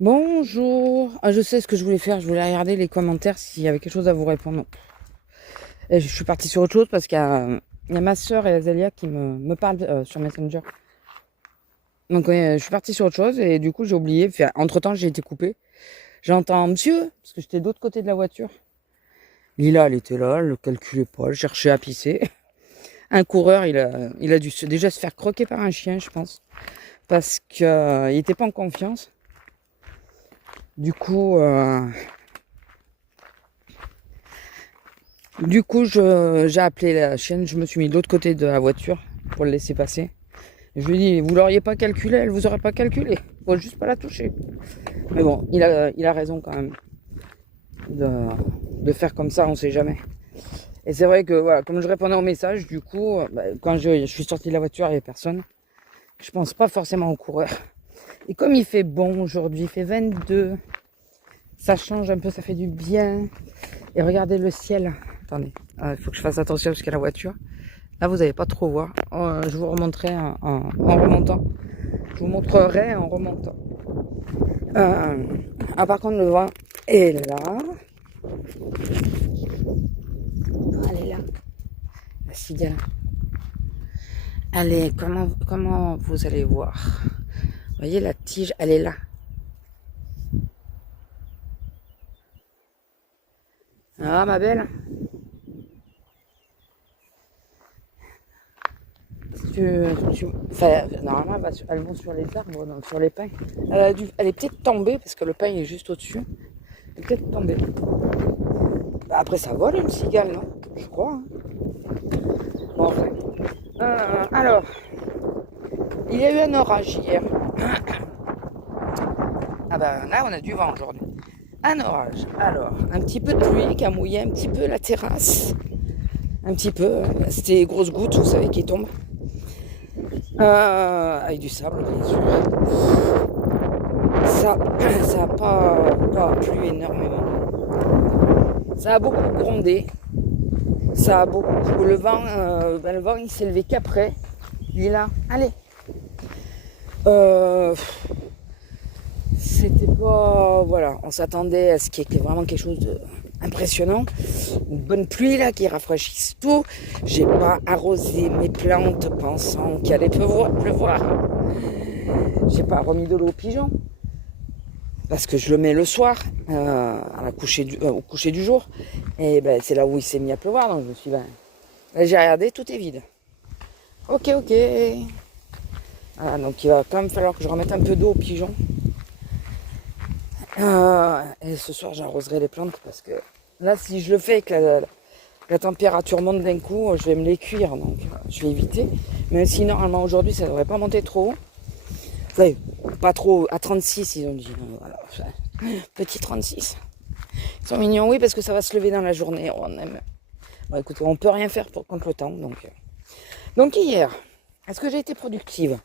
Bonjour. Ah, je sais ce que je voulais faire. Je voulais regarder les commentaires s'il y avait quelque chose à vous répondre. Et je suis partie sur autre chose parce qu'il y a ma soeur et Azélia qui me parlent sur Messenger. Donc je suis partie sur autre chose et du coup j'ai oublié. Enfin, entre-temps j'ai été coupée. J'entends monsieur, parce que j'étais de l'autre côté de la voiture. Lila, elle était là, elle ne calculait pas, elle cherchait à pisser. Un coureur, il a dû déjà se faire croquer par un chien, je pense. Parce qu'il n'était pas en confiance. Du coup, j'ai appelé la chienne, je me suis mis de l'autre côté de la voiture pour le laisser passer. Je lui ai dit, vous l'auriez pas calculé, elle vous aurait pas calculé. Faut juste pas la toucher. Mais bon, il a raison quand même de, de faire comme ça, on sait jamais. Et c'est vrai que voilà, comme je répondais au message, du coup, quand je suis sorti de la voiture, il n'y avait personne. Je pense pas forcément au coureur. Et comme il fait bon aujourd'hui, il fait 22, ça change un peu, ça fait du bien. Et regardez le ciel. Attendez, il faut que je fasse attention jusqu'à la voiture. Là, vous n'allez pas trop voir. Je vous remonterai en remontant. Je vous montrerai en remontant. Par contre, le vent est là. Elle est là. La cigale. Allez, comment vous allez voir? Vous voyez, la tige, elle est là. Ah, ma belle. Enfin, normalement, elles vont sur les arbres, non, sur les pins. Elle est peut-être tombée, parce que le pin est juste au-dessus. Elle est peut-être tombée. Après, ça vole une cigale, non? Je crois. Hein. Bon, enfin. Alors, il y a eu un orage hier. Ah ben là, on a du vent aujourd'hui. Un orage. Alors, un petit peu de pluie qui a mouillé un petit peu la terrasse. Un petit peu. C'était des grosses gouttes, vous savez, qui tombent. Avec du sable, bien sûr. Ça n'a pas plu énormément. Ça a beaucoup grondé. Ça a beaucoup. Le vent il s'est levé qu'après. Il est là. Allez. C'était pas. Voilà, on s'attendait à ce qu'il y ait vraiment quelque chose d'impressionnant. Une bonne pluie là qui rafraîchisse tout. J'ai pas arrosé mes plantes pensant qu'il allait pleuvoir. J'ai pas remis de l'eau aux pigeons. Parce que je le mets le soir, au coucher du jour. Et ben, c'est là où il s'est mis à pleuvoir. Donc je me suis dit, là, j'ai regardé, tout est vide. Ok. Voilà, donc il va quand même falloir que je remette un peu d'eau aux pigeons. Et ce soir, j'arroserai les plantes parce que là, si je le fais et que la température monte d'un coup, je vais me les cuire. Donc je vais éviter. Même si normalement aujourd'hui, ça ne devrait pas monter trop haut. Enfin, pas trop, à 36, ils ont dit. Voilà, petit 36. Ils sont mignons, oui, parce que ça va se lever dans la journée. On aime. Bon, écoutez, on peut rien faire contre le temps. Donc hier, est-ce que j'ai été productive?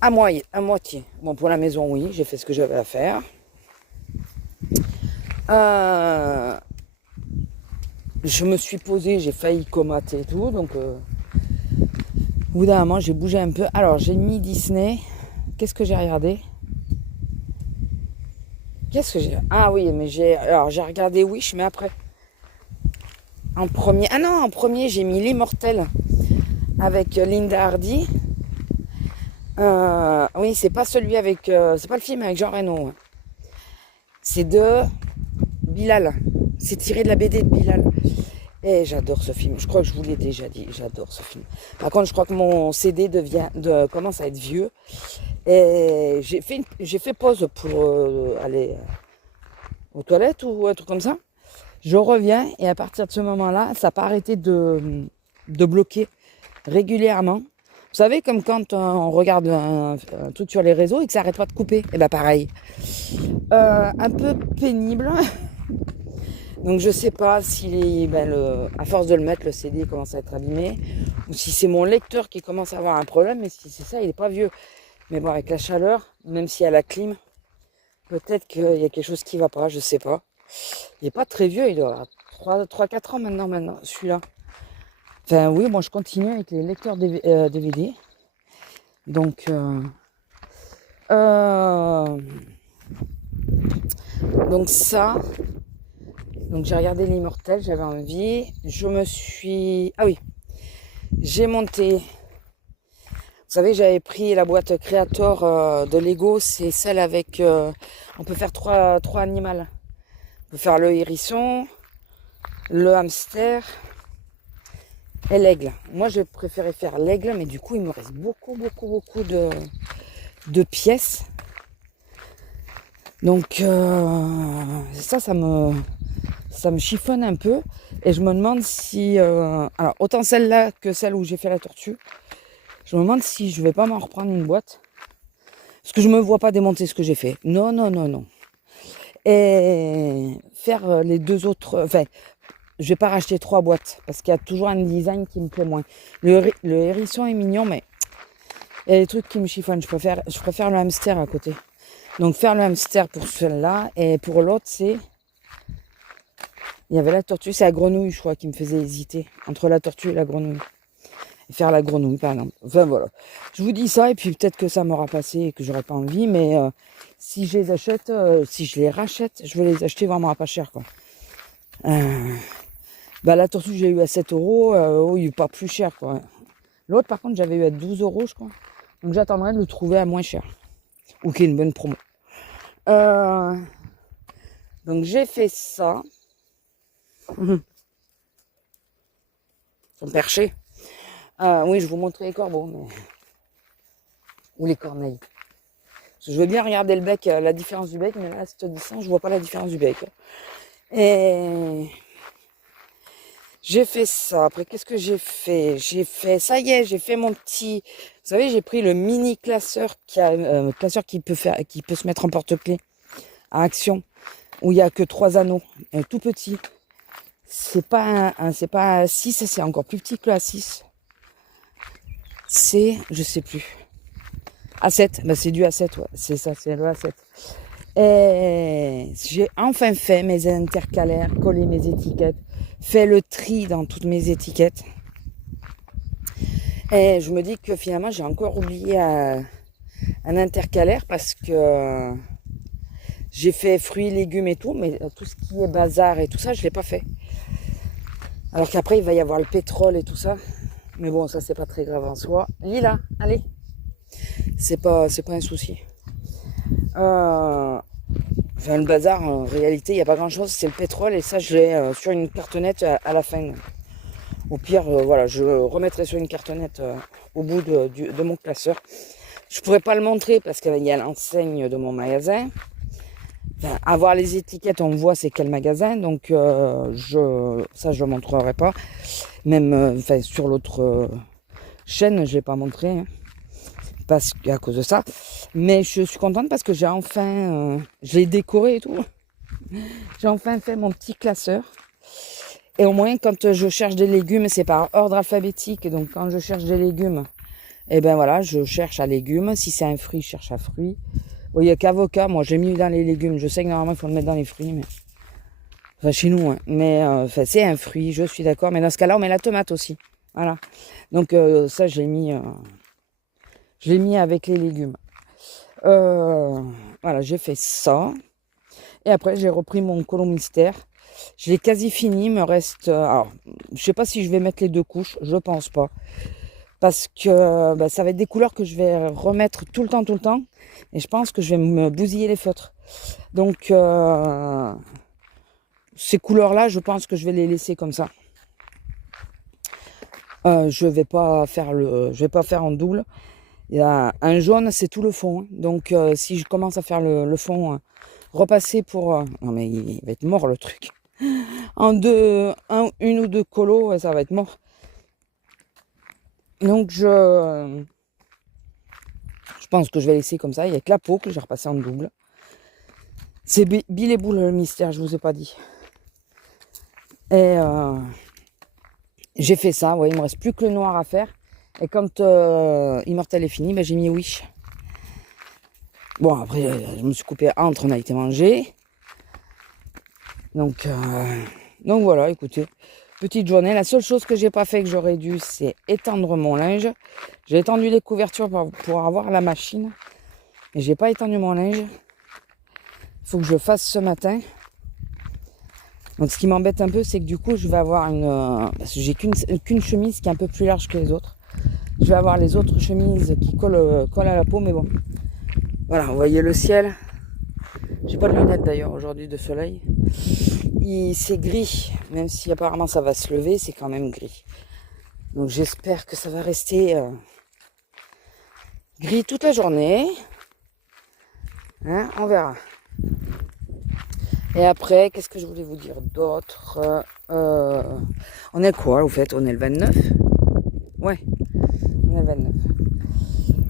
À moitié. Bon, pour la maison, oui, j'ai fait ce que j'avais à faire. Je me suis posée, j'ai failli comater et tout, donc au bout d'un moment, j'ai bougé un peu. Alors, j'ai mis Disney. Qu'est-ce que j'ai regardé? Ah oui, mais j'ai regardé Wish, mais après. En premier, j'ai mis L'Immortel avec Linda Hardy. Oui, c'est pas celui avec. C'est pas le film avec Jean Reno. C'est de Bilal. C'est tiré de la BD de Bilal. Et j'adore ce film. Je crois que je vous l'ai déjà dit. J'adore ce film. Par contre, je crois que mon CD commence à être vieux. Et j'ai fait pause pour aller aux toilettes ou un truc comme ça. Je reviens et à partir de ce moment-là, ça n'a pas arrêté de bloquer régulièrement. Vous savez, comme quand on regarde un truc sur les réseaux et que ça n'arrête pas de couper. Et bien pareil. Un peu pénible. Donc je sais pas si à force de le mettre, le CD commence à être abîmé. Ou si c'est mon lecteur qui commence à avoir un problème. Mais si c'est ça, il n'est pas vieux. Mais bon, avec la chaleur, même s'il y a la clim, peut-être qu'il y a quelque chose qui ne va pas, je sais pas. Il n'est pas très vieux, il doit avoir 3-4 ans maintenant, celui-là. Enfin oui, moi je continue avec les lecteurs DVD. Donc, Donc ça, donc j'ai regardé l'Immortel, j'avais envie. Je me suis... Ah oui, j'ai monté... Vous savez, j'avais pris la boîte Creator de Lego, c'est celle avec... on peut faire trois animaux. On peut faire le hérisson, le hamster et l'aigle. Moi, j'ai préféré faire l'aigle, mais du coup, il me reste beaucoup de pièces. Donc, ça me chiffonne un peu. Et je me demande si... alors, autant celle-là que celle où j'ai fait la tortue, je me demande si je vais pas m'en reprendre une boîte. Parce que je me vois pas démonter ce que j'ai fait. Non. Et faire les deux autres... Enfin, je vais pas racheter 3 boîtes. Parce qu'il y a toujours un design qui me plaît moins. Le hérisson est mignon, mais il y a des trucs qui me chiffonnent. Je préfère le hamster à côté. Donc faire le hamster pour celle-là. Et pour l'autre, c'est... Il y avait la tortue. C'est la grenouille, je crois, qui me faisait hésiter. Entre la tortue et la grenouille. Et faire la grenouille, par exemple. Enfin, voilà. Je vous dis ça, et puis peut-être que ça m'aura passé et que j'aurai pas envie. Mais si je les achète, si je les rachète, je vais les acheter vraiment à pas cher, quoi. La tortue, j'ai eu à 7 euros. Oui, pas plus cher, quoi. L'autre, par contre, j'avais eu à 12 euros, je crois. Donc j'attendrai de le trouver à moins cher. Ou qu'il y ait une bonne promo. Donc j'ai fait ça. Ils sont perchés. Oui, je vous montrer les corbeaux, mais... ou les corneilles. Je veux bien regarder le bec, la différence du bec, mais là, cette distance, je vois pas la différence du bec. Et j'ai fait ça. Après, qu'est-ce que j'ai fait? Ça y est, j'ai fait mon petit... Vous savez, j'ai pris le mini classeur classeur qui peut se mettre en porte-clés à Action, où il y a que 3 anneaux, tout petit. C'est pas un 6, c'est encore plus petit que le A6. C'est, je sais plus. A7, c'est du A7, ouais. C'est ça, c'est le A7. Et j'ai enfin fait mes intercalaires, collé mes étiquettes, fait le tri dans toutes mes étiquettes. Et je me dis que finalement, j'ai encore oublié un intercalaire parce que j'ai fait fruits, légumes et tout, mais tout ce qui est bazar et tout ça, je l'ai pas fait. Alors qu'après, il va y avoir le pétrole et tout ça. Mais bon, ça, c'est pas très grave en soi. Lila, allez. C'est pas un souci. Le bazar, en réalité, il n'y a pas grand-chose. C'est le pétrole et ça, je l'ai sur une cartonnette à la fin. Au pire, voilà, je remettrai sur une cartonnette au bout de mon classeur. Je pourrais pas le montrer parce qu'il y a l'enseigne de mon magasin. Enfin, avoir les étiquettes, on voit c'est quel magasin, donc je le montrerai pas. Même sur l'autre chaîne, je l'ai pas montré, hein, à cause de ça. Mais je suis contente parce que j'ai enfin, je l'ai décoré et tout. J'ai enfin fait mon petit classeur. Et au moins, quand je cherche des légumes, c'est par ordre alphabétique. Donc, quand je cherche des légumes, eh ben voilà, je cherche à légumes. Si c'est un fruit, je cherche à fruits. Bon, il n'y a qu'avocat. Moi, j'ai mis dans les légumes. Je sais que normalement, il faut le mettre dans les fruits. Mais... Enfin, chez nous. Hein. Mais c'est un fruit, je suis d'accord. Mais dans ce cas-là, on met la tomate aussi. Voilà. Donc, ça, je l'ai mis avec les légumes. Voilà, j'ai fait ça. Et après, j'ai repris mon colon mystère. Je l'ai quasi fini, il me reste... alors, je sais pas si je vais mettre les 2 couches, je pense pas. Parce que ça va être des couleurs que je vais remettre tout le temps. Et je pense que je vais me bousiller les feutres. Donc, ces couleurs-là, je pense que je vais les laisser comme ça. Je vais pas faire en double. Il y a un jaune, c'est tout le fond. Hein. Donc, si je commence à faire le fond, repasser pour... non, mais il va être mort, le truc. Une ou 2 colos, ça va être mort. Donc je pense que je vais laisser comme ça. Il y a que la peau que je vais repasser en double. C'est Bill et Boule le mystère, je vous ai pas dit. Et j'ai fait ça, ouais, il me reste plus que le noir à faire. Et quand Immortel est fini, j'ai mis Wish. Bon, après, je me suis coupé entre, on a été manger. Donc voilà, écoutez, petite journée. La seule chose que j'ai pas fait que j'aurais dû, c'est étendre mon linge. J'ai étendu les couvertures pour avoir la machine. Et j'ai pas étendu mon linge. Il faut que je le fasse ce matin. Donc ce qui m'embête un peu, c'est que du coup, je vais avoir parce que j'ai qu'une chemise qui est un peu plus large que les autres. Je vais avoir les autres chemises qui collent à la peau, mais bon. Voilà, vous voyez le ciel. J'ai pas de lunettes d'ailleurs aujourd'hui de soleil. C'est gris, même si apparemment ça va se lever, c'est quand même gris. Donc j'espère que ça va rester gris toute la journée. Hein, on verra. Et après, qu'est-ce que je voulais vous dire d'autre? On est quoi au fait? On est le 29? Ouais, on est le 29.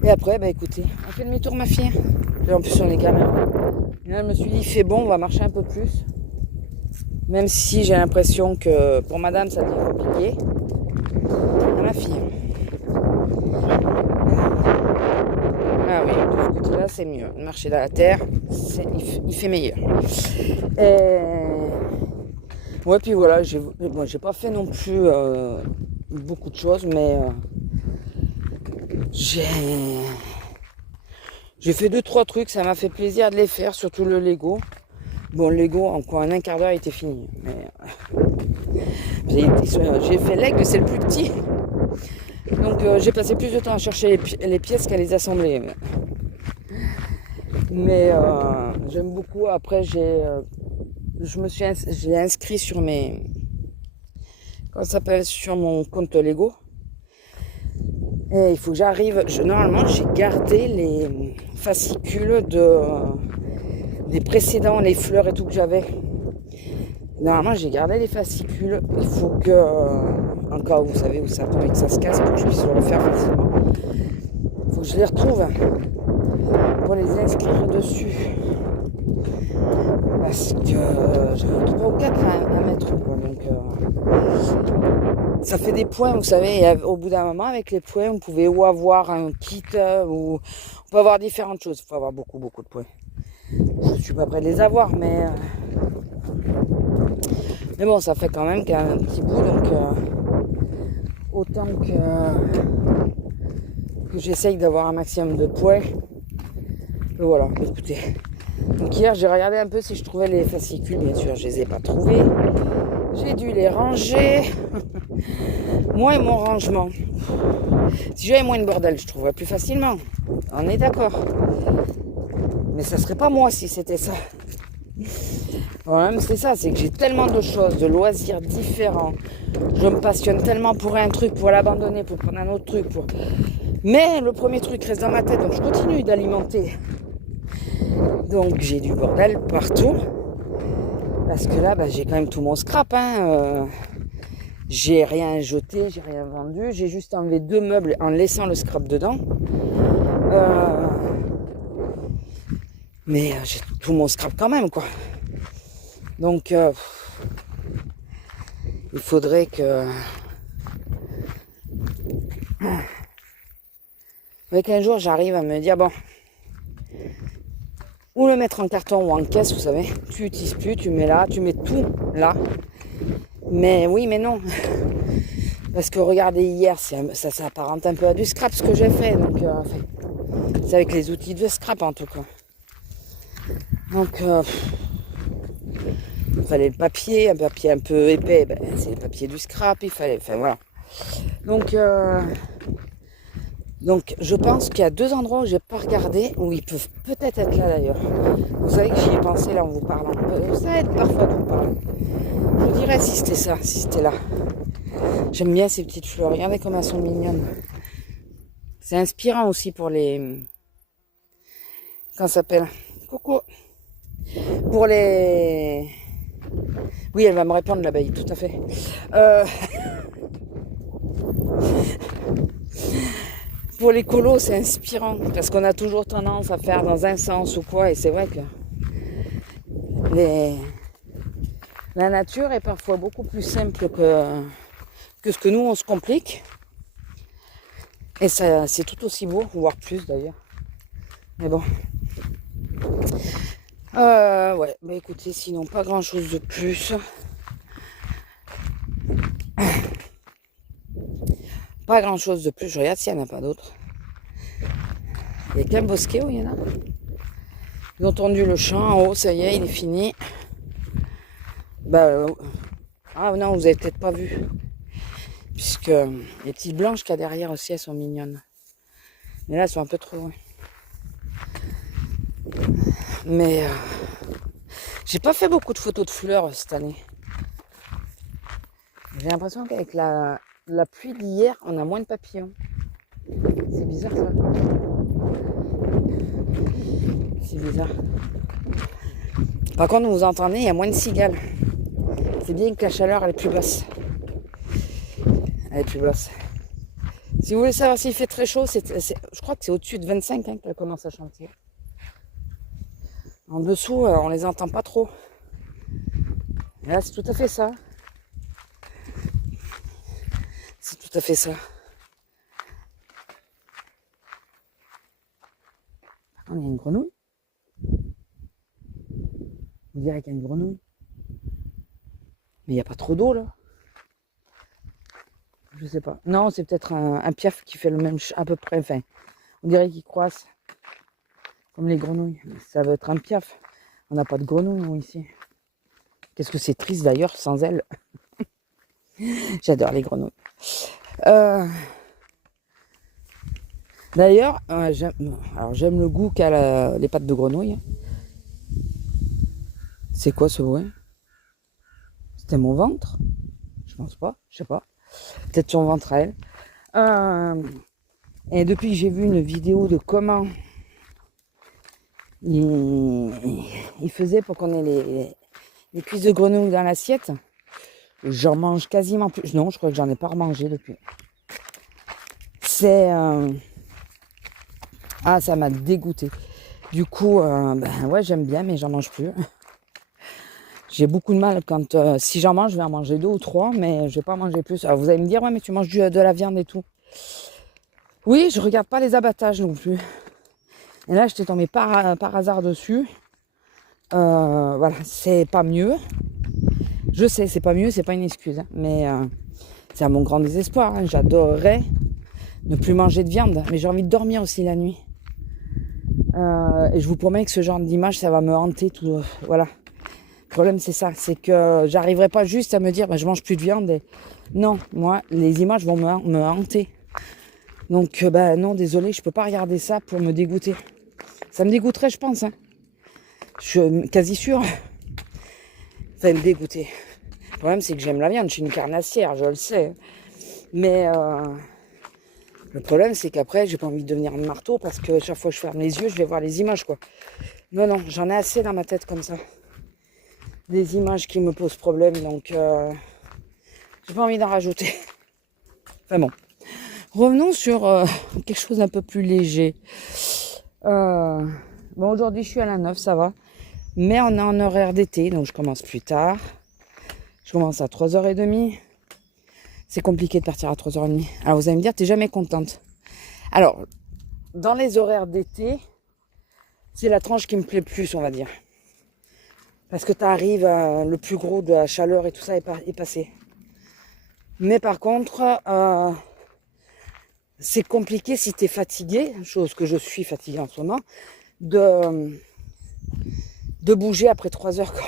Et après, bah écoutez, on fait demi-tour ma fille. Et en plus on est garé. Et là je me suis dit, il fait bon, on va marcher un peu plus. Même si j'ai l'impression que pour madame ça devient compliqué. À ma fille. Ah oui, de ce côté-là c'est mieux. Marcher dans la terre, il fait meilleur. Ouais, puis voilà, j'ai pas fait non plus beaucoup de choses, mais j'ai fait 2-3 trucs, ça m'a fait plaisir de les faire, surtout le Lego. Bon, le Lego, en un quart d'heure, il était fini. Mais j'ai fait l'aigle, c'est le plus petit. Donc j'ai passé plus de temps à chercher les pièces qu'à les assembler. Mais j'aime beaucoup. Après, j'ai inscrit sur sur mon compte Lego. Et il faut que j'arrive. Normalement, j'ai gardé les fascicules des précédents, les fleurs et tout que j'avais. Normalement, j'ai gardé les fascicules. Il faut que, en cas où vous savez où ça tombe et que ça se casse, pour que je puisse le refaire facilement. Il faut que je les retrouve pour les inscrire dessus. Parce que j'en ai 3 ou 4 à mettre. Quoi. Donc, ça fait des points, vous savez. Et au bout d'un moment, avec les points, vous pouvez ou avoir un kit, ou on peut avoir différentes choses. Il faut avoir beaucoup, beaucoup de points. Je ne suis pas prêt de les avoir, mais bon, ça fait quand même qu'un petit bout, donc autant que j'essaye d'avoir un maximum de points. Et voilà, écoutez. Donc hier, j'ai regardé un peu si je trouvais les fascicules. Bien sûr, je les ai pas trouvés. J'ai dû les ranger. Moi et mon rangement. Si j'avais moins de bordel, je trouverais plus facilement. On est d'accord. Mais ça serait pas moi si c'était ça. Le problème c'est ça, c'est que j'ai tellement de choses, de loisirs différents. Je me passionne tellement pour un truc, pour l'abandonner, pour prendre un autre truc. Mais le premier truc reste dans ma tête, donc je continue d'alimenter. Donc j'ai du bordel partout. Parce que là, j'ai quand même tout mon scrap. J'ai rien jeté, j'ai rien vendu. J'ai juste enlevé 2 meubles en laissant le scrap dedans. Mais j'ai tout mon scrap quand même, quoi. Donc, il faudrait que... qu'un jour, j'arrive à me dire, bon, ou le mettre en carton ou en caisse, vous savez. Tu n'utilises plus, tu mets là, tu mets tout là. Mais oui, mais non. Parce que regardez, hier, ça s'apparente un peu à du scrap, ce que j'ai fait. Donc, c'est avec les outils de scrap, en tout cas. Donc, il fallait le papier, un papier un peu épais, c'est le papier du scrap, voilà. Donc je pense qu'il y a 2 endroits où j'ai pas regardé, où ils peuvent peut-être être là d'ailleurs. Vous savez que j'y ai pensé là en vous parlant. Ça aide parfois de vous parler. Je vous dirais si c'était ça, si c'était là. J'aime bien ces petites fleurs, regardez comme elles sont mignonnes. C'est inspirant aussi pour les... Comment ça s'appelle? Coucou. Pour les... Oui, elle va me répondre l'abeille, tout à fait. Pour les colos, c'est inspirant, parce qu'on a toujours tendance à faire dans un sens ou quoi, et c'est vrai que la nature est parfois beaucoup plus simple que ce que nous, on se complique. Et ça, c'est tout aussi beau, voire plus d'ailleurs. Mais bon. Ouais, écoutez, sinon pas grand chose de plus. Pas grand chose de plus, je regarde s'il n'y en a pas d'autres. Il y a qu'un bosquet où il y en a. Ils ont tendu le champ en haut, ça y est, il est fini. Ah non, vous avez peut-être pas vu. Puisque les petites blanches qu'il y a derrière aussi, elles sont mignonnes. Mais là, elles sont un peu trop loin. Mais j'ai pas fait beaucoup de photos de fleurs cette année. J'ai l'impression qu'avec la pluie d'hier, on a moins de papillons. C'est bizarre ça. C'est bizarre. Par contre, vous entendez, il y a moins de cigales. C'est bien que la chaleur, elle est plus basse. Elle est plus basse. Si vous voulez savoir s'il fait très chaud, je crois que c'est au-dessus de 25 qu'elle commence à chanter. En dessous, on les entend pas trop. Et là, c'est tout à fait ça. C'est tout à fait ça. On a une grenouille. On dirait qu'il y a une grenouille. Mais il n'y a pas trop d'eau là. Je sais pas. Non, c'est peut-être un piaf qui fait le même à peu près. Enfin, on dirait qu'il croisse. Comme les grenouilles. Ça va être un piaf. On n'a pas de grenouilles nous ici. Qu'est-ce que c'est triste d'ailleurs sans elles. J'adore les grenouilles. D'ailleurs, j'aime le goût qu'a les pattes de grenouille. C'est quoi ce bruit? C'était mon ventre? Je pense pas, je sais pas. Peut-être son ventre à elle. Et depuis que j'ai vu une vidéo de comment il faisait pour qu'on ait les cuisses de grenouille dans l'assiette, j'en mange quasiment plus. Non, je crois que j'en ai pas remangé depuis. Ah, ça m'a dégoûté. Du coup, ouais, j'aime bien, mais j'en mange plus. J'ai beaucoup de mal quand... si j'en mange, je vais en manger 2 ou 3, mais je vais pas en manger plus. Alors vous allez me dire, ouais, mais tu manges de la viande et tout. Oui, je regarde pas les abattages non plus. Et là, j'étais tombée par hasard dessus. Voilà, c'est pas mieux. Je sais, c'est pas mieux, c'est pas une excuse. Hein, mais c'est à mon grand désespoir. Hein, j'adorerais ne plus manger de viande. Mais j'ai envie de dormir aussi la nuit. Et je vous promets que ce genre d'image, ça va me hanter tout. Voilà. Le problème, c'est ça. C'est que j'arriverai pas juste à me dire, je mange plus de viande. Et... Non, moi, les images vont me hanter. Donc, non, désolé, je peux pas regarder ça pour me dégoûter. Ça me dégoûterait, je pense. Hein. Je suis quasi sûre. Ça va me dégoûter. Le problème, c'est que j'aime la viande. Je suis une carnassière, je le sais. Mais le problème, c'est qu'après, j'ai pas envie de devenir un marteau parce que chaque fois que je ferme les yeux, je vais voir les images, quoi. Non, j'en ai assez dans ma tête comme ça. Des images qui me posent problème, donc j'ai pas envie d'en rajouter. Enfin bon. Revenons sur quelque chose d'un peu plus léger. Bon, aujourd'hui, je suis à la 9, ça va. Mais on est en horaire d'été, donc je commence plus tard. Je commence à 3h30. C'est compliqué de partir à 3h30. Alors, vous allez me dire, t'es jamais contente. Alors, dans les horaires d'été, c'est la tranche qui me plaît le plus, on va dire. Parce que t'arrives, le plus gros de la chaleur et tout ça est passé. Mais par contre... c'est compliqué si tu es fatigué, chose que je suis fatiguée en ce moment, de bouger après 3 heures. Quoi.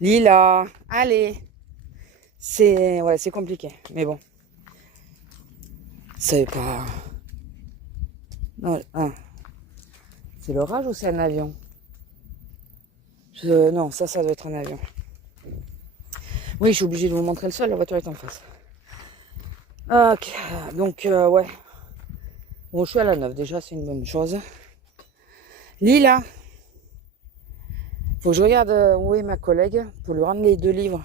Lila, allez. C'est compliqué, mais bon. C'est pas... Non, hein. C'est l'orage ou c'est un avion? Non, ça doit être un avion. Oui, je suis obligée de vous montrer le sol, la voiture est en face. Ok, donc ouais. Bon, je suis à la 9 déjà, c'est une bonne chose. Lila, faut que je regarde où est ma collègue pour lui rendre les 2 livres.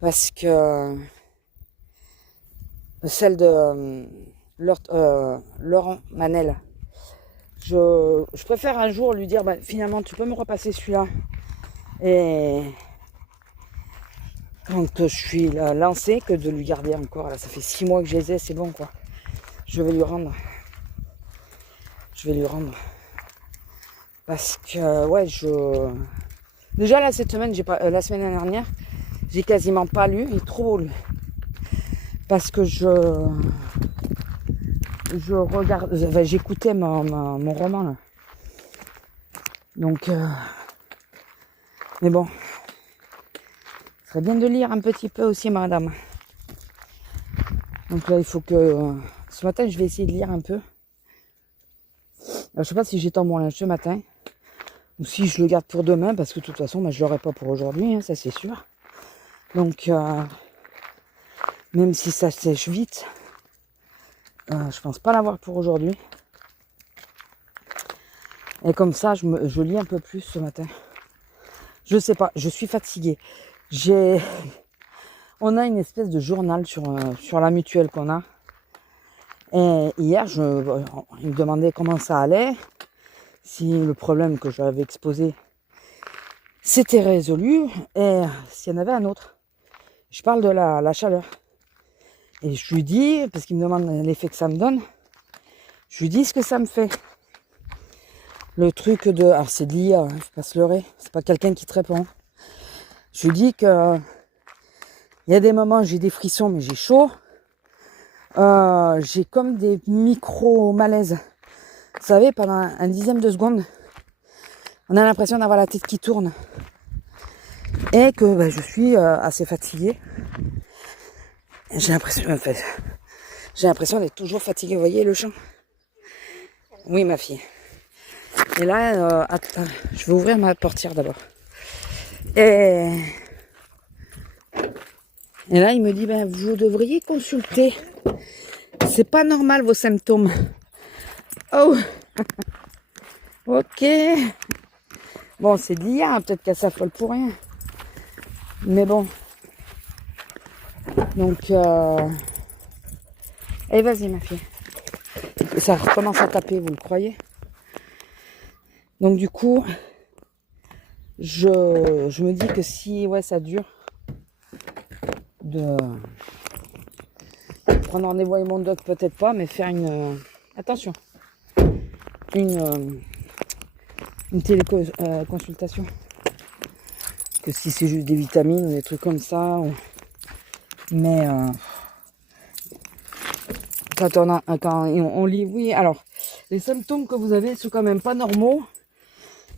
Parce que celle de Laurent Manel, je préfère un jour lui dire, finalement, tu peux me repasser celui-là. Et quand je suis lancée, que de lui garder encore. Là, ça fait 6 mois que je les ai, c'est bon quoi. Je vais lui rendre. Parce que ouais, déjà là cette semaine, la semaine dernière, j'ai quasiment pas lu. Il est trop beau lui. Parce que je regarde, j'écoutais mon roman là. Donc, mais bon, ce serait bien de lire un petit peu aussi, madame. Donc là, il faut que, ce matin, je vais essayer de lire un peu. Alors, je sais pas si j'étends mon linge ce matin, ou si je le garde pour demain, parce que de toute façon, je l'aurai pas pour aujourd'hui, hein, ça c'est sûr. Donc, même si ça sèche vite, je pense pas l'avoir pour aujourd'hui. Et comme ça, je lis un peu plus ce matin. Je sais pas, je suis fatiguée. On a une espèce de journal sur la mutuelle qu'on a. Et hier, il me demandait comment ça allait, si le problème que j'avais exposé s'était résolu, et s'il y en avait un autre. Je parle de la chaleur. Et je lui dis, parce qu'il me demande l'effet que ça me donne, je lui dis ce que ça me fait. Le truc de... Alors c'est de l'IA, hein, faut pas se leurrer, c'est pas quelqu'un qui te répond. Je lui dis que il y a des moments j'ai des frissons mais j'ai chaud. J'ai comme des micro-malaises. Vous savez, pendant un dixième de seconde, on a l'impression d'avoir la tête qui tourne. Et que je suis assez fatiguée. J'ai l'impression d'être toujours fatiguée. Vous voyez le chant? Oui, ma fille. Et là, attends, je vais ouvrir ma portière d'abord. Et là, il me dit, vous devriez consulter. C'est pas normal vos symptômes. Oh, ok. Bon, c'est d'hier, hein, peut-être qu'elle s'affole pour rien. Mais bon. Donc, allez, vas-y, ma fille. Ça recommence à taper, vous le croyez? Donc, du coup, je me dis que si, ça dure, de prendre rendez-vous avec mon doc, peut-être pas, mais faire attention, une téléconsultation. Que si c'est juste des vitamines ou des trucs comme ça. Mais quand on lit, oui, alors, les symptômes que vous avez sont quand même pas normaux.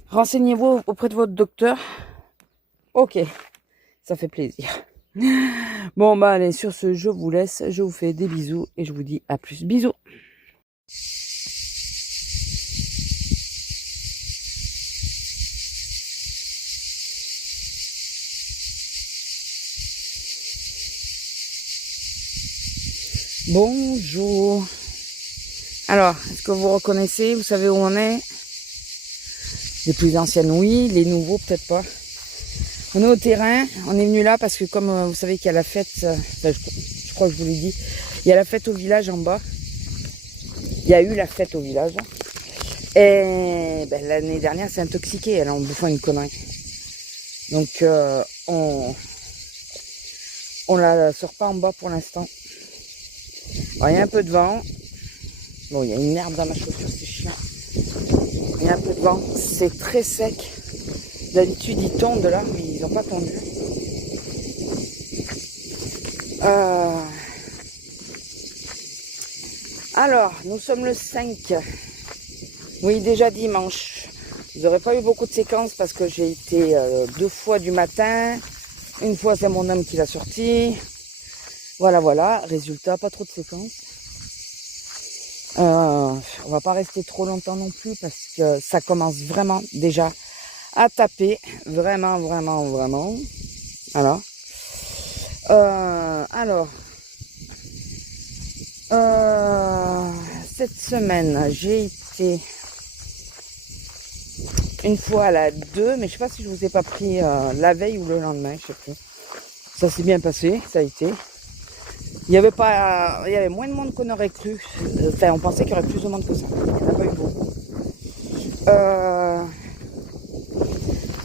Renseignez-vous auprès de votre docteur. Ok, ça fait plaisir. Bon, allez, sur ce, je vous laisse. Je vous fais des bisous et je vous dis à plus. Bisous. Bonjour. Alors, est-ce que vous reconnaissez? Vous savez où on est? Les plus anciennes, oui. Les nouveaux, peut-être pas. On est au terrain. On est venu là parce que comme vous savez qu'il y a la fête, je crois que je vous l'ai dit, il y a la fête au village en bas. Il y a eu la fête au village. Et l'année dernière, c'est intoxiqué. Elle en bouffant une connerie. Donc, on la sort pas en bas pour l'instant. Alors, il y a un peu de vent. Bon, il y a une herbe dans ma chaussure, c'est chiant. Il y a un peu de vent. C'est très sec. D'habitude, ils tondent là, mais ils n'ont pas tondu. Alors, nous sommes le 5. Oui, déjà dimanche. Vous n'aurez pas eu beaucoup de séquences parce que j'ai été 2 fois du matin. Une fois, c'est mon homme qui l'a sorti. Voilà. Résultat, pas trop de séquences. On va pas rester trop longtemps non plus parce que ça commence vraiment déjà à taper. Vraiment. Voilà. Alors, cette semaine, j'ai été une fois à la 2, mais je sais pas si je vous ai pas pris la veille ou le lendemain, je sais plus. Ça s'est bien passé, ça a été. Il y avait moins de monde qu'on aurait cru. Enfin, on pensait qu'il y aurait plus de monde que ça. Il n'y en a pas eu beaucoup.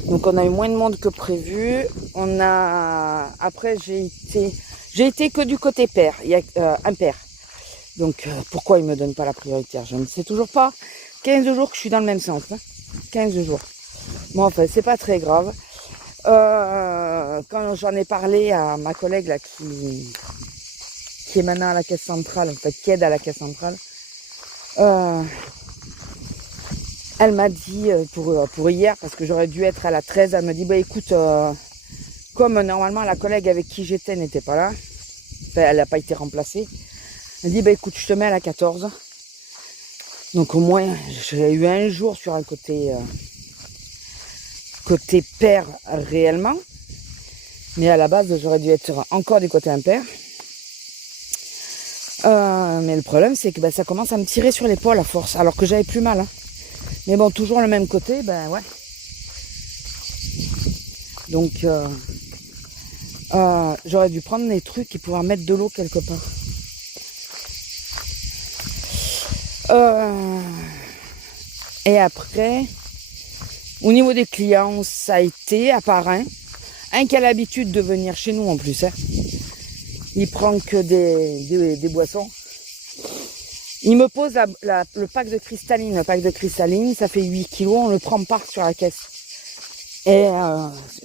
Donc on a eu moins de monde que prévu. Après j'ai été que du côté père. Il y a impair. Donc pourquoi il me donne pas la prioritaire? Je ne sais toujours pas. 15 jours que je suis dans le même sens. Hein. 15 jours. Bon, enfin, c'est pas très grave. Quand j'en ai parlé à ma collègue là qui est maintenant à la caisse centrale, enfin qui aide à la caisse centrale, Euh, Elle m'a dit pour hier, parce que j'aurais dû être à la 13, elle me dit bah écoute, comme normalement la collègue avec qui j'étais n'était pas là, enfin, elle n'a pas été remplacée, elle dit bah écoute, je te mets à la 14. Donc au moins j'ai eu un jour sur un côté père réellement, mais à la base j'aurais dû être encore du côté impair. Mais le problème c'est que ça commence à me tirer sur l'épaule à force, alors que j'avais plus mal. Hein. Mais bon, toujours le même côté, ben ouais. Donc j'aurais dû prendre des trucs et pouvoir mettre de l'eau quelque part. Et après, au niveau des clients, ça a été à part un qui a l'habitude de venir chez nous en plus. Hein. Il prend que des boissons. Il me pose le pack de cristalline. Le pack de cristalline, ça fait 8 kilos, on le prend pas sur la caisse. Et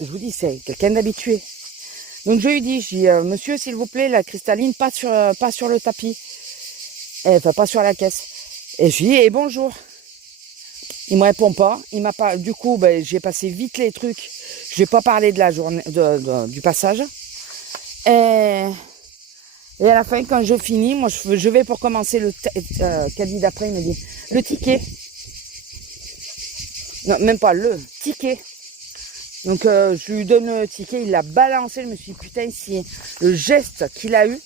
je vous dis, c'est quelqu'un d'habitué. Donc je lui dis, monsieur, s'il vous plaît, la cristalline, pas sur le tapis. Enfin, pas sur la caisse. Et je lui dis, et bonjour. Il me répond pas. Il m'a pas. Du coup, j'ai passé vite les trucs. Je vais pas parler de la journée, du passage. Et à la fin, quand je finis, moi, je vais pour commencer le caddie d'après. Il me dit le ticket. Non, même pas le ticket. Donc, je lui donne le ticket. Il l'a balancé. Je me suis dit, putain, si le geste qu'il a eu,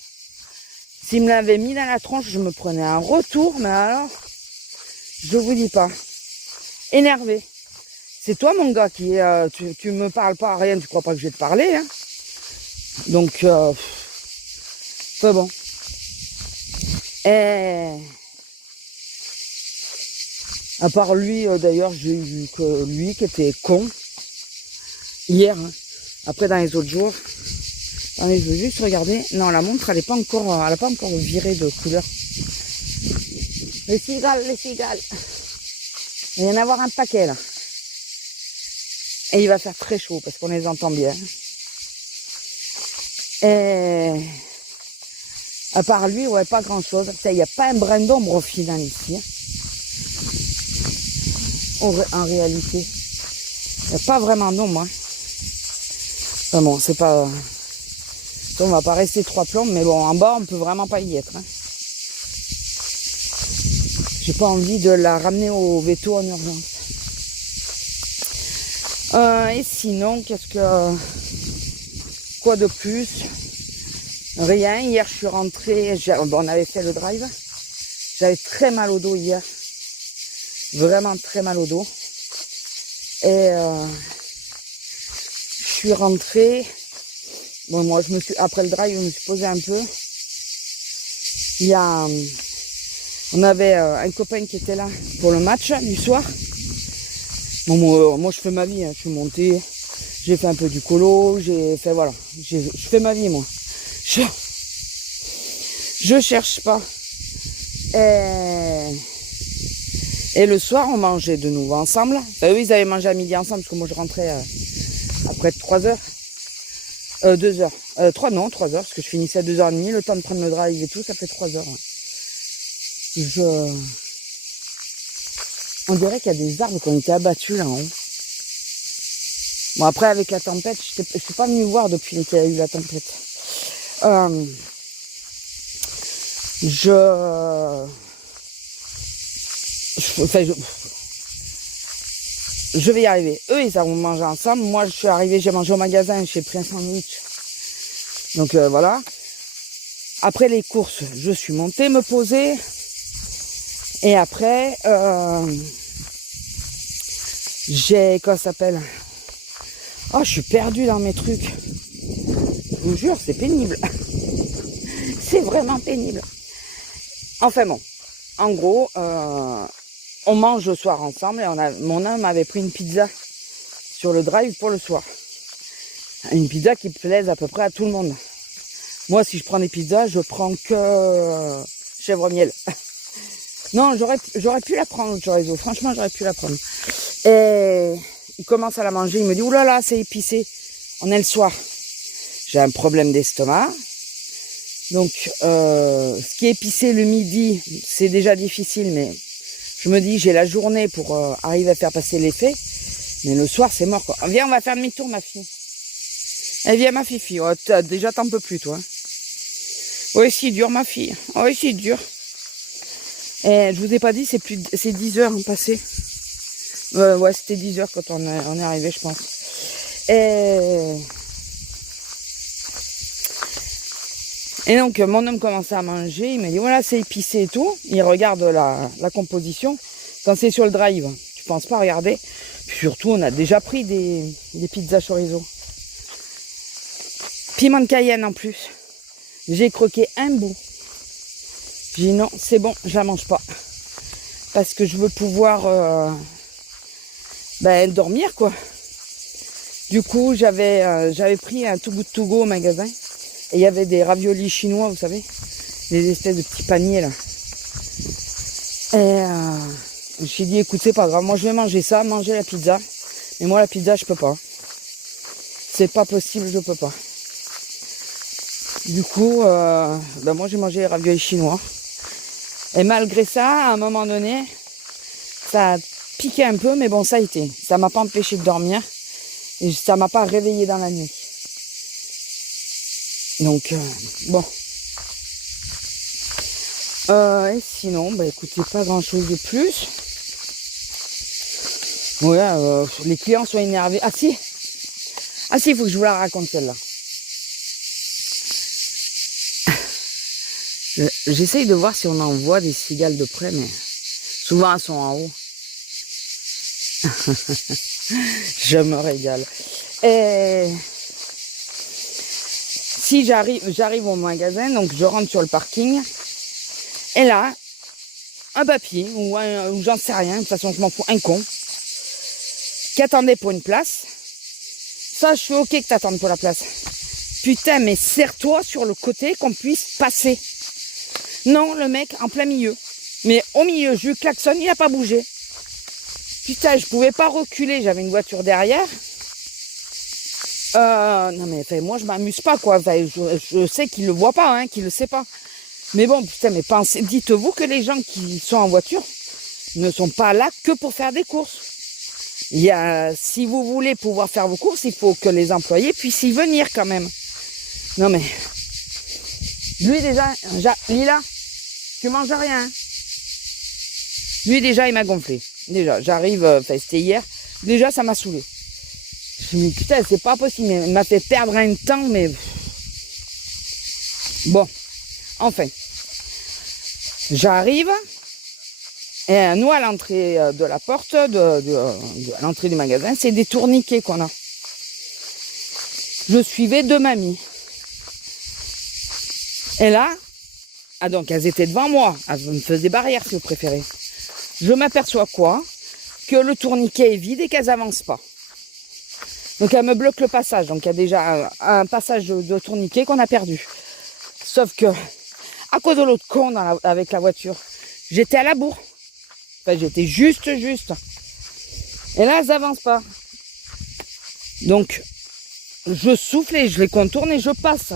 s'il me l'avait mis dans la tronche, je me prenais un retour. Mais alors, je vous dis pas. Énervé. C'est toi, mon gars, qui tu me parles pas à rien. Tu crois pas que je vais te parler, hein. Donc, c'est bon. Et à part lui, d'ailleurs, j'ai vu que lui qui était con hier. Hein. Après, dans les autres jours, attendez, je veux juste regarder. Non, la montre, elle n'a pas encore viré de couleur. Les cigales. Il va y en avoir un paquet là. Et il va faire très chaud parce qu'on les entend bien. Et à part lui, ouais, pas grand chose. Il n'y a pas un brin d'ombre au final ici. Hein. En réalité. Il n'y a pas vraiment d'ombre. Hein. Enfin bon, c'est pas. On va pas rester trois plombes, mais bon, en bas, on peut vraiment pas y être. Hein. J'ai pas envie de la ramener au veto en urgence. Et sinon, qu'est-ce que... Quoi de plus? Rien. Hier, je suis rentrée... on avait fait le drive. J'avais très mal au dos hier. Vraiment très mal au dos. Et je suis rentrée... Bon, moi, après le drive, je me suis posée un peu. On avait un copain qui était là pour le match du soir. Bon, moi je fais ma vie, hein. Je suis montée, j'ai fait un peu du colo, je fais ma vie moi. Je cherche pas. Et le soir on mangeait de nouveau ensemble. Enfin, eux ils avaient mangé à midi ensemble parce que moi je rentrais après 3 heures. 2 heures. 3 heures parce que je finissais à 2h30, le temps de prendre le drive et tout, ça fait 3 heures. On dirait qu'il y a des arbres qui ont été abattus là en haut. Bon après avec la tempête, je ne suis pas venu voir depuis qu'il y a eu la tempête. Je vais y arriver. Eux ils ont mangé ensemble. Moi je suis arrivée, j'ai mangé au magasin, j'ai pris un sandwich. Donc voilà. Après les courses, je suis montée me poser. Et après, j'ai, quoi ça s'appelle? Oh, je suis perdue dans mes trucs. Je vous jure, c'est pénible. C'est vraiment pénible. Enfin bon, en gros, on mange le soir ensemble et mon homme avait pris une pizza sur le drive pour le soir. Une pizza qui plaise à peu près à tout le monde. Moi, si je prends des pizzas, je prends que chèvre miel. Non, j'aurais pu la prendre, chorizo. Franchement, j'aurais pu la prendre. Et il commence à la manger. Il me dit, oulala, c'est épicé. On est le soir. J'ai un problème d'estomac. Donc, ce qui est épicé le midi, c'est déjà difficile, mais je me dis, j'ai la journée pour arriver à faire passer l'effet. Mais le soir, c'est mort, quoi. Viens, on va faire demi-tour, ma fille. Eh, viens, ma fifi. Oh, déjà, t'en peux plus, toi. Oui, c'est dur, ma fille. Oui, c'est dur. Et je vous ai pas dit, c'est 10 heures passées. Ouais, c'était 10 heures quand on est arrivé, je pense. Et donc, mon homme commençait à manger. Il m'a dit, voilà, c'est épicé et tout. Il regarde la composition. Quand c'est sur le drive, tu penses pas regarder. Puis surtout, on a déjà pris des pizzas chorizo. Piment de Cayenne en plus. J'ai croqué un bout. J'ai dit non, c'est bon, je la mange pas. Parce que je veux pouvoir dormir, quoi. Du coup, j'avais pris un Too Good To Go au magasin. Et il y avait des raviolis chinois, vous savez. Des espèces de petits paniers, là. Et je me suis dit, écoute, c'est pas grave. Moi, je vais manger ça, manger la pizza. Mais moi, la pizza, je peux pas. C'est pas possible, je peux pas. Du coup, moi, j'ai mangé les raviolis chinois. Et malgré ça, à un moment donné, ça a piqué un peu, mais bon, ça a été. Ça m'a pas empêché de dormir. Et ça m'a pas réveillé dans la nuit. Donc, bon. Et sinon, écoutez, pas grand chose de plus. Ouais, les clients sont énervés. Ah si, il faut que je vous la raconte celle-là. J'essaye de voir si on en voit des cigales de près, mais souvent elles sont en haut. Je me régale. Et si j'arrive au magasin, donc je rentre sur le parking, et là, un papier, ou j'en sais rien, de toute façon je m'en fous, un con, qui attendait pour une place. Ça, je suis ok que t'attendes pour la place. Putain, mais serre-toi sur le côté qu'on puisse passer. Non, le mec en plein milieu. Mais au milieu, je lui klaxonne, il n'a pas bougé. Putain, je pouvais pas reculer, j'avais une voiture derrière. Non mais moi je m'amuse pas, quoi. Je sais qu'il le voit pas, hein, qu'il le sait pas. Mais bon, putain, mais dites-vous que les gens qui sont en voiture ne sont pas là que pour faire des courses. Si vous voulez pouvoir faire vos courses, il faut que les employés puissent y venir quand même. Non mais, lui déjà, Lila, tu manges rien. Lui déjà, il m'a gonflé. Déjà, j'arrive, c'était hier. Déjà, ça m'a saoulé. Je me dis, putain, c'est pas possible. Il m'a fait perdre un temps, mais... Bon, enfin. J'arrive. Et nous, à l'entrée de la porte, à l'entrée du magasin, c'est des tourniquets qu'on a. Je suivais deux mamies. Et là, donc elles étaient devant moi. Elles me faisaient barrière, si vous préférez. Je m'aperçois quoi? Que le tourniquet est vide et qu'elles n'avancent pas. Donc elles me bloquent le passage. Donc il y a déjà un passage de tourniquet qu'on a perdu. Sauf que, à cause de l'autre con avec la voiture, j'étais à la bourre. Enfin, j'étais juste. Et là, elles n'avancent pas. Donc, je souffle et je les contourne et je passe.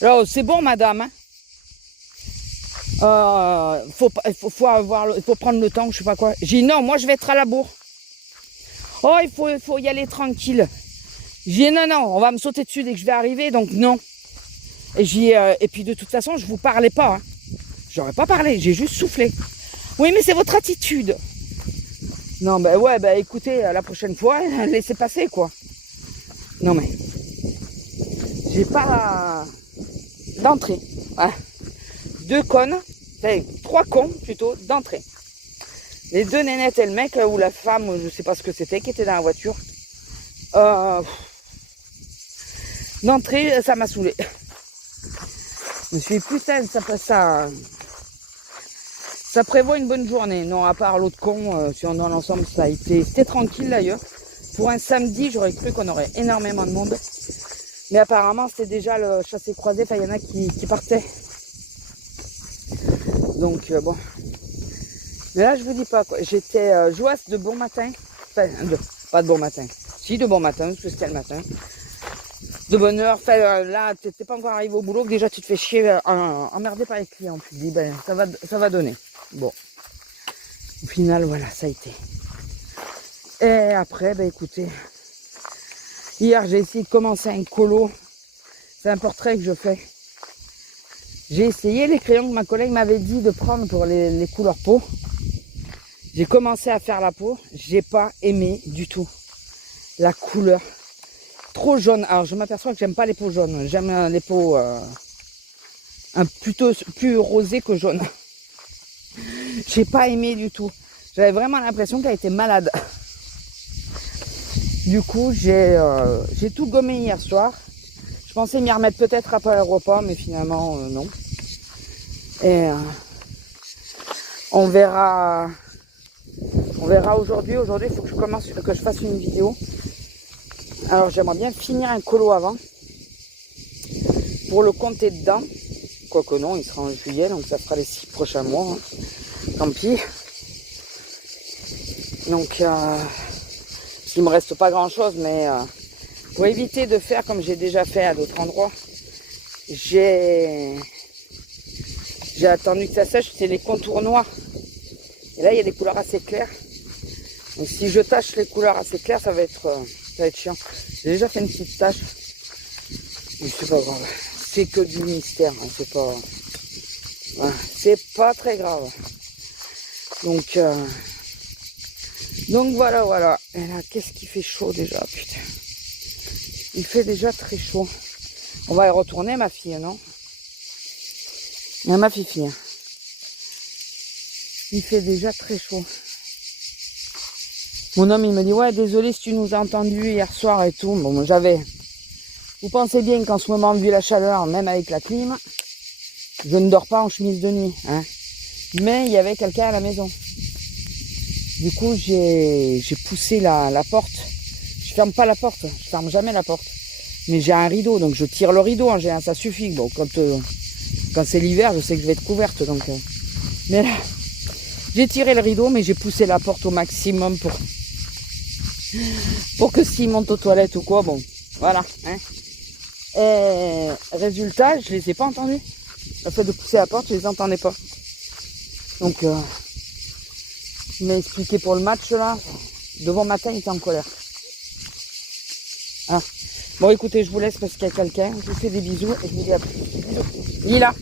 Alors, c'est bon, madame. Hein. Faut prendre le temps, je sais pas quoi. J'ai dit non, moi je vais être à la bourre. Oh, il faut y aller tranquille. J'ai dit non, on va me sauter dessus dès que je vais arriver, donc non. Et puis de toute façon, je vous parlais pas. Hein. J'aurais pas parlé, j'ai juste soufflé. Oui, mais c'est votre attitude. Non, écoutez, la prochaine fois, laissez passer, quoi. Non, mais j'ai pas d'entrée. Hein. Trois cons plutôt d'entrée. Les deux nénettes et le mec ou la femme, je sais pas ce que c'était, qui était dans la voiture. D'entrée, ça m'a saoulé. Je me suis dit, putain, ça prévoit une bonne journée. Non, à part l'autre con, si on est dans l'ensemble, c'était tranquille d'ailleurs. Pour un samedi, j'aurais cru qu'on aurait énormément de monde. Mais apparemment, c'était déjà le chassé-croisé. Enfin, il y en a qui partaient. Donc, bon. Mais là, je vous dis pas, quoi. J'étais jouasse de bon matin. Enfin, pas de bon matin. Si, de bon matin, parce que c'était le matin. de bonne heure. Enfin, là, t'es pas encore arrivé au boulot, que déjà tu te fais chier emmerdé par les clients. Tu te dis, ben, ça va donner. Bon. Au final, voilà, ça a été. Et après, ben écoutez, hier j'ai essayé de commencer un colo. C'est un portrait que je fais. J'ai essayé les crayons que ma collègue m'avait dit de prendre pour les couleurs peau. J'ai commencé à faire la peau. J'ai pas aimé du tout la couleur. Trop jaune. Alors je m'aperçois que j'aime pas les peaux jaunes. J'aime les peaux plutôt plus rosées que jaunes. J'ai pas aimé du tout. J'avais vraiment l'impression qu'elle était malade. Du coup, j'ai tout gommé hier soir. Je pensais m'y remettre peut-être après le repas, mais finalement, non. Et on verra aujourd'hui. Aujourd'hui, il faut que je fasse une vidéo. Alors, j'aimerais bien finir un colo avant pour le compter dedans. Quoique non, il sera en juillet, donc ça fera les 6 prochains mois. Hein. Tant pis. Donc, il me reste pas grand-chose, mais pour éviter de faire comme j'ai déjà fait à d'autres endroits, j'ai attendu que ça sèche, c'est les contours noirs. Et là, il y a des couleurs assez claires. Donc si je tâche les couleurs assez claires, ça va être chiant. J'ai déjà fait une petite tâche. Mais c'est pas grave. C'est que du mystère. Hein. C'est pas très grave. Donc voilà. Et là, qu'est-ce qui fait chaud déjà, putain. Il fait déjà très chaud. On va y retourner, ma fille, non? Ma fifi. Hein. Il fait déjà très chaud. Mon homme, il me dit, ouais, désolé si tu nous as entendu hier soir et tout. Bon, vous pensez bien qu'en ce moment, vu la chaleur, même avec la clim, je ne dors pas en chemise de nuit. Hein. Mais il y avait quelqu'un à la maison. Du coup, j'ai poussé la porte. Je ferme pas la porte. Je ferme jamais la porte. Mais j'ai un rideau, donc je tire le rideau. Hein, ça suffit. Bon, quand c'est l'hiver, je sais que je vais être couverte. Donc, mais là, j'ai tiré le rideau, mais j'ai poussé la porte au maximum pour que s'il monte aux toilettes ou quoi, bon, voilà. Hein. Et résultat, je les ai pas entendus. Le fait de pousser la porte, je les entendais pas. Donc, il m'a expliqué pour le match là. Devant matin, il était en colère. Ah. Bon, écoutez, je vous laisse parce qu'il y a quelqu'un. Je vous fais des bisous et je vous dis à plus. Bisous. Lila.